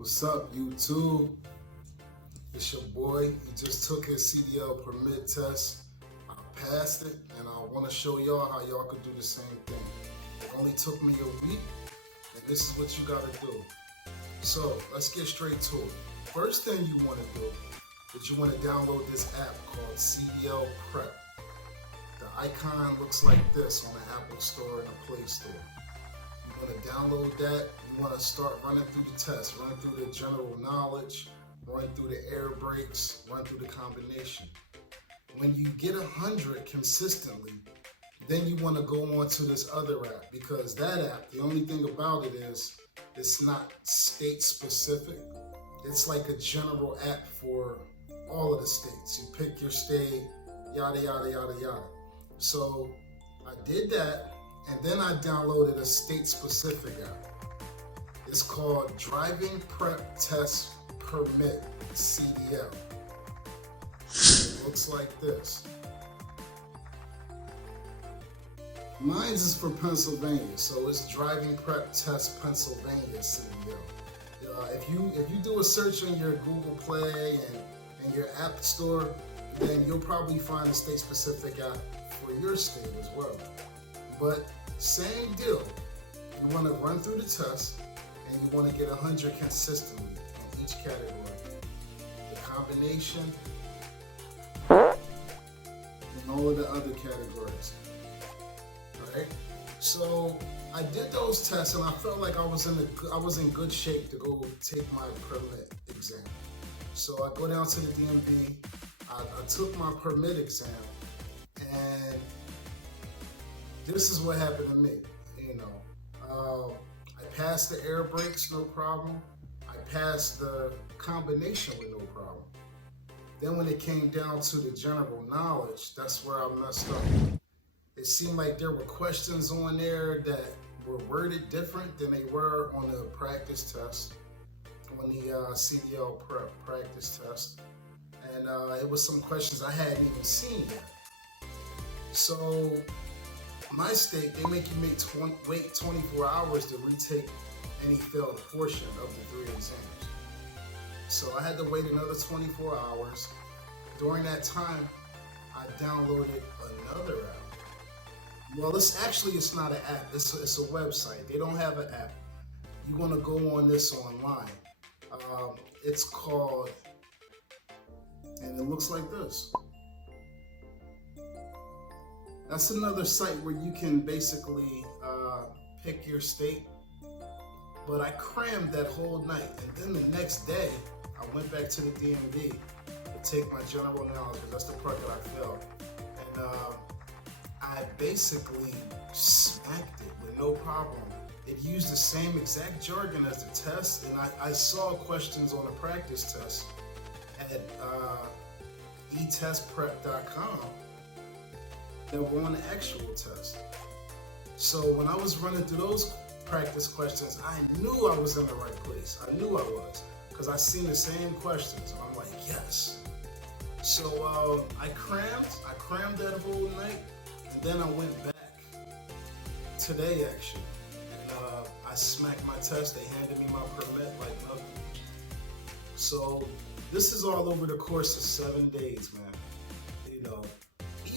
What's up, YouTube? It's your boy. He just took his CDL permit test. I passed it, and I want to show y'all how y'all could do the same thing. It only took me a week, and this is what you got to do. So let's get straight to it. First thing you want to do is you want to download this app called CDL Prep. The icon looks like this on the Apple Store and the Play Store. You want to download that. You want to start running through the test, run through the general knowledge, run through the air brakes, run through the combination. When you get 100 consistently, then you want to go on to this other app, because that app, the only thing about it is it's not state specific. It's like a general app for all of the states. You pick your state, yada, yada, yada, yada. So I did that, and then I downloaded a state specific app. It's called Driving Prep Test Permit, CDL. It looks like this. Mine is for Pennsylvania, so it's Driving Prep Test Pennsylvania, CDL. If you do a search in your Google Play and your App Store, then you'll probably find a state-specific app for your state as well. But same deal. You want to run through the test, and you want to get 100 consistently in each category. The combination, and all of the other categories. Alright? So I did those tests, and I felt like I was in good shape to go take my permit exam. So I go down to the DMV, I took my permit exam, and this is what happened to me. I passed the air brakes, no problem. I passed the combination with no problem. Then when it came down to the general knowledge, that's where I messed up. It seemed like there were questions on there that were worded different than they were on the practice test, on the CDL prep practice test. And it was some questions I hadn't even seen yet. So my state, they make you wait 24 hours to retake any failed portion of the 3 exams. So I had to wait another 24 hours. During that time, I downloaded another app. Well, it's not an app, it's a website. They don't have an app. You want to go on this online. It's called, and it looks like this. That's another site where you can basically pick your state. But I crammed that whole night, and then the next day, I went back to the DMV to take my general knowledge, because that's the part that I failed. And I basically smacked it with no problem. It used the same exact jargon as the test, and I saw questions on the practice test at etestprep.com that were on the actual test. So when I was running through those practice questions, I knew I was in the right place. I knew I was, because I seen the same questions. And I'm like, yes. So I crammed that whole night, and then I went back today actually, and I smacked my test. They handed me my permit like nothing. So this is all over the course of 7 days, man.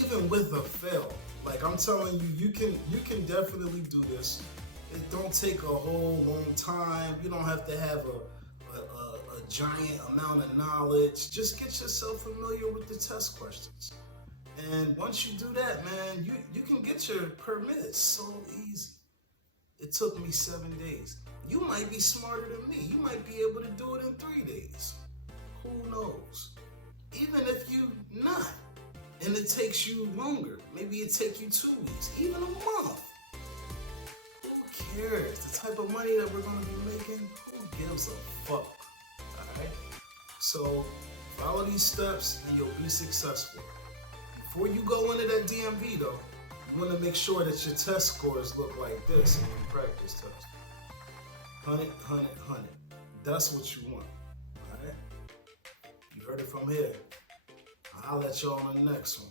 Even with a fail, like I'm telling you, you can definitely do this. It don't take a whole long time. You don't have to have a giant amount of knowledge. Just get yourself familiar with the test questions. And once you do that, man, you can get your permit. It's so easy. It took me 7 days. You might be smarter than me. You might be able to do it in 3 days. Who knows? Even if you not, and it takes you longer. Maybe it take you 2 weeks, even a month. Who cares? The type of money that we're going to be making, who gives a fuck? Alright? So follow these steps and you'll be successful. Before you go into that DMV though, you want to make sure that your test scores look like this in your practice test. 100, 100, 100. That's what you want. Alright? You heard it from here. I'll let y'all on the next one.